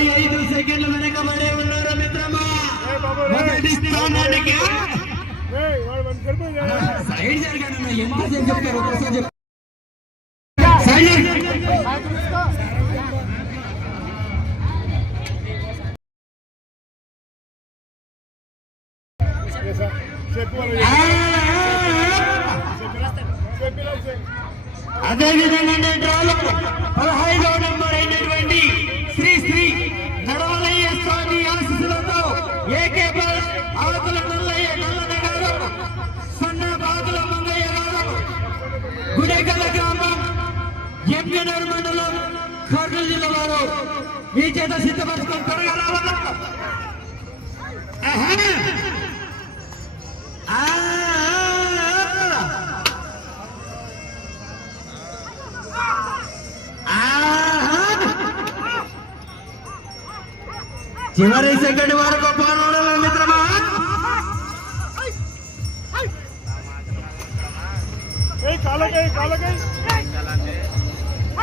ఇరవై ఐదు సెకండ్లు వెనకబడే ఉన్నారు మిత్రమా? మొదటి స్థానానికి సైడ్ జరగండి ఎంతసేపు చెప్తారు ఒకసారి చెప్పు. సైడ్ అదేవిధంగా డ్రాలో పదహైదవ నంబర్ అయినటువంటి ఎంఎనర్ మండలం కర్నూలు జిల్లా వారు మీ చేత సిద్ధపరచుకొని త్వరగా రావాలా ఆహా. ఆ చివరి సెకండ్ వరకు పాల్గొనాలి మిత్రమా కాలకై కాలకై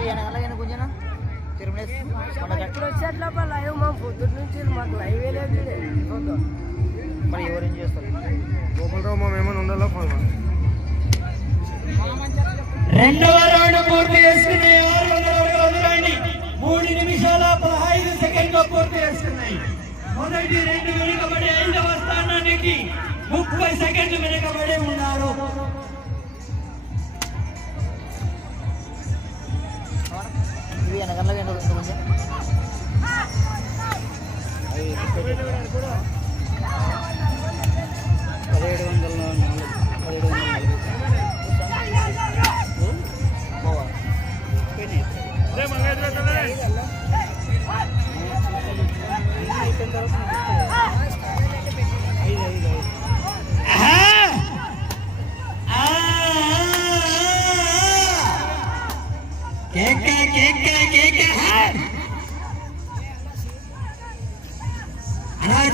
వెనకాల కొంచెం తిరుమలేసి ఇప్పుడు వచ్చేట్లప్ప లైవ్ మా పొద్దున్న నుంచి మాకు లైవ్ లేదు మరి ఎవరేం చేస్తారు? గోపాలరావు మా ఏమైనా ఉండాలా ఫోన్ రెండవ రౌండ్ పూర్తి చేసుకున్నాయి ఆరు వందల మూడు నిమిషాల పదహైదు సెకండ్లు పూర్తి చేసుకున్నాయి మొదటి రెండు వెనుకబడి ఐదవ స్థానానికి ముప్పై సెకండ్లు వెనుకబడి ఉన్నారు. ఇవి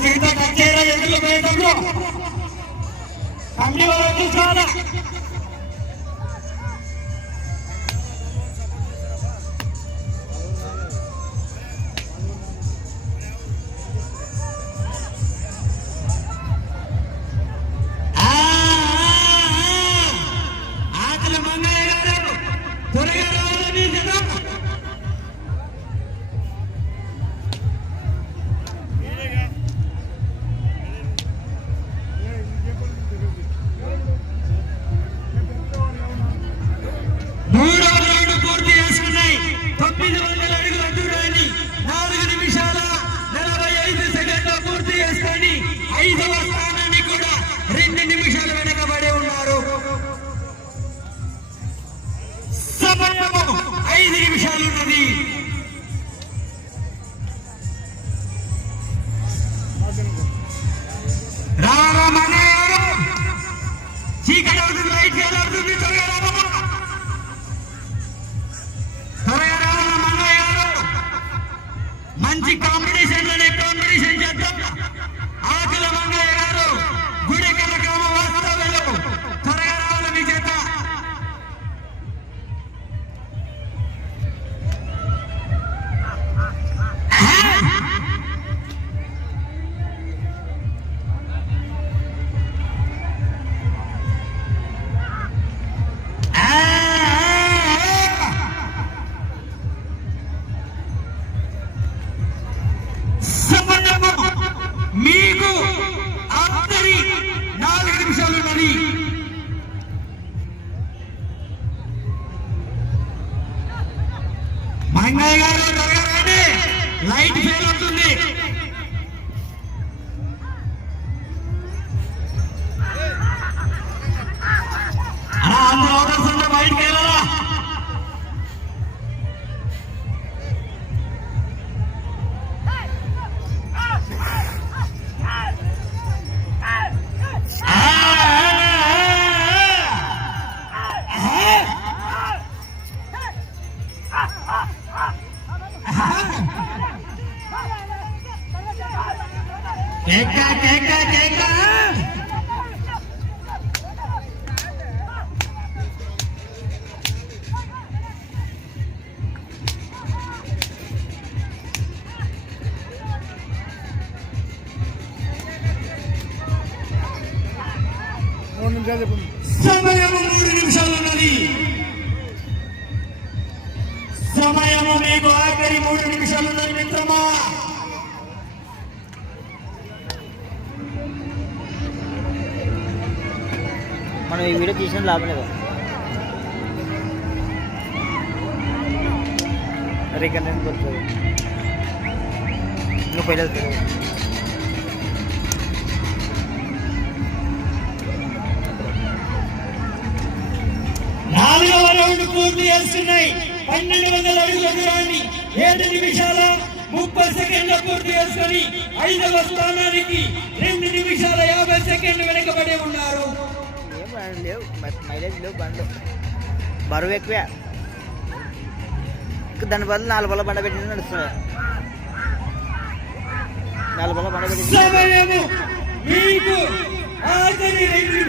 అలా చేత కచ్చేరా ఎదురు పోయేటప్పుడు కమిటీ వాళ్ళు చూసుకోవాలా ఆ! రంగయ్య గారు లైట్ ఫెయిల్ అవుతుంది. ఉన్నది. సమయము మీకు ఆఖరి మూడు నిమిషాలు ఉన్నది మిత్రమా? మనం ఈ వీడియో తీసిన లాభం లేదు రికమెండ్ కొడుతుంది నువ్వు పైన రౌండ్ పూర్తి చేస్తున్నాయి. పన్నెండు వందల అడుగుల దూరాన్ని ఏడు నిమిషాల ముప్పై సెకండ్ల పూర్తి చేసుకొని ఐదవ స్థానానికి రెండు నిమిషాల యాభై సెకండ్లు వెనకబడి ఉన్నారు. లేవు. మైలేజ్ లేవు బండ్లు. బరువు ఎక్కువే. దాని బదులు నాలుగు బల్ల బండ పెట్టి నడుస్తున్నాయి నాలుగు బల్ల బండ పెట్టి సమయము మీకు ఆఖరి రెండు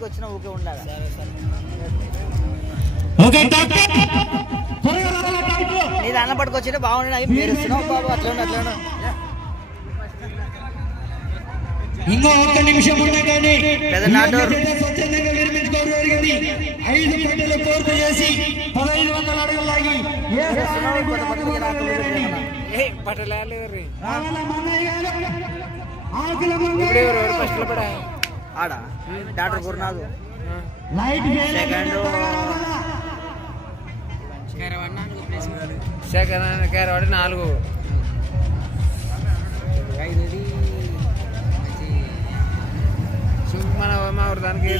ఇక్కడికి వచ్చిన ఊకే ఉండాలి? నీ దాన్ని పట్టుకొచ్చింటే బాగుండే అవి పేరుస్తున్నావు బాబు అట్లా ఉండు, అట్లా. ఇంకో ఒక్క నిమిషం యొక్క జత స్వచ్ఛందంగా విరమించుకోవడం జరిగింది. ఐదు గంటలు చేసి పదహైదు వందల అడుగులు లాగి? ఆకుల. ఆడ? Doctor Gurunath. Second second. Carry వాడి నాలుగు. మన మా దానికి.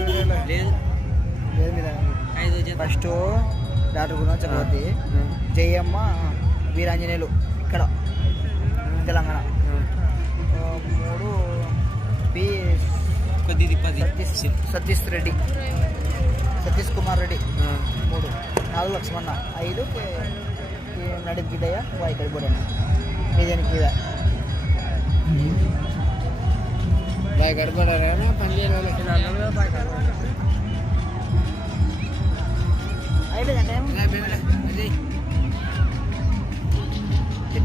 ఫస్ట్ డాక్టర్ గురునాథ్ చక్రవర్తి జయమ్మ వీరాంజనేయులు ఇక్కడ తెలంగాణ. మూడు పి సతీష్ సతీష్ రెడ్డి. సతీష్ కుమార్ రెడ్డి. మూడు. నాలుగు లక్ష్మణ. ఐదు నడి గిద్దయ్య ఇక్కడ కూడా ఇదేనికి ఇదే బాయ్ గడపడారా పని చేయాలి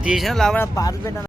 తీసిన లాభం పాటలు పెట్టాను